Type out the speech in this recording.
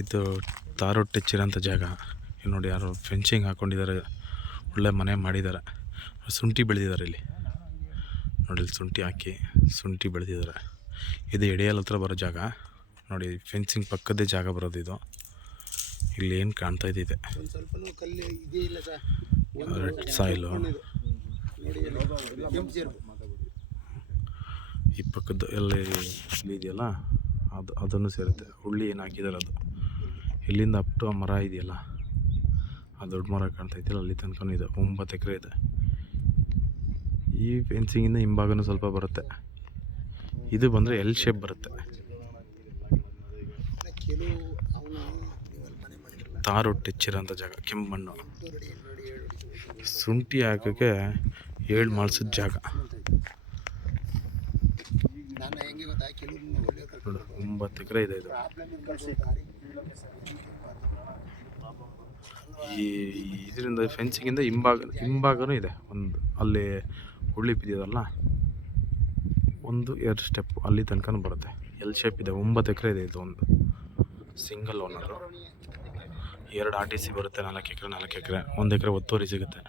ಇದು ತಾರು ಟೆಚ್ಚಿರೋಂಥ ಜಾಗ. ಇಲ್ಲಿ ನೋಡಿ ಯಾರು ಫೆನ್ಸಿಂಗ್ ಹಾಕ್ಕೊಂಡಿದ್ದಾರೆ, ಒಳ್ಳೆ ಮನೆ ಮಾಡಿದ್ದಾರೆ. ಶುಂಠಿ ಬೆಳೆದಿದ್ದಾರೆ ಇಲ್ಲಿ ನೋಡಿ, ಇಲ್ಲಿ ಶುಂಠಿ ಹಾಕಿ ಶುಂಠಿ ಬೆಳೆದಿದ್ದಾರೆ. ಇದು ಎಡೆಯಲ್ ಹತ್ರ ಬರೋ ಜಾಗ ನೋಡಿ, ಫೆನ್ಸಿಂಗ್ ಪಕ್ಕದೇ ಜಾಗ ಬರೋದು ಇದು. ಇಲ್ಲಿ ಏನು ಕಾಣ್ತಾ ಇದ್ದಿದೆ ರೆಡ್ ಸಾಯಿಲು. ಈ ಪಕ್ಕದ ಎಲ್ಲಿ ಇದೆಯಲ್ಲ ಅದನ್ನು ಸೇರುತ್ತೆ. ಹುಳ್ಳಿ ಏನು ಹಾಕಿದ್ದಾರೆ ಅದು ಇಲ್ಲಿಂದ ಅಪ್ ಟು ಆ ಮರ ಇದೆಯಲ್ಲ, ಆ ದೊಡ್ಡ ಮರ ಕಾಣ್ತಾ ಇದೆಯಲ್ಲ, ಅಲ್ಲಿ ತನಕ ಇದೆ. 9 ಎಕರೆ ಇದೆ. ಈ ಫೆನ್ಸಿಂಗಿಂದ ಹಿಂಭಾಗನೂ ಸ್ವಲ್ಪ ಬರುತ್ತೆ. ಇದು ಬಂದರೆ ಎಲ್ ಶೇಪ್ ಬರುತ್ತೆ. ತಾರು ಟೆಚ್ಚಿರೋಂಥ ಜಾಗ, ಕೆಂಪು ಮಣ್ಣು. ಶುಂಠಿ ಹಾಕೋಕ್ಕೆ 7 ಮಾಳ್ಸದ ಜಾಗ. 9 ಎಕರೆ ಇದೆ ಇದು. ಈ ಇದರಿಂದ ಫೆನ್ಸಿಂಗಿಂದ ಹಿಂಭಾಗನೂ ಇದೆ. ಒಂದು ಅಲ್ಲಿ ಹುಳ್ಳಿ ಬಿದ್ದಿದಲ್ಲ, 1-2 ಸ್ಟೆಪ್ ಅಲ್ಲಿ ತನಕ ಬರುತ್ತೆ. ಎಲ್ ಶೇಪ್ ಇದೆ. 9 ಎಕರೆ ಇದೆ ಇದು. ಒಂದು ಸಿಂಗಲ್ ಓನರು. 2 RTC ಬರುತ್ತೆ. 4 ಎಕರೆ 1 ಎಕರೆ ಒತ್ತುವರಿ ಸಿಗುತ್ತೆ.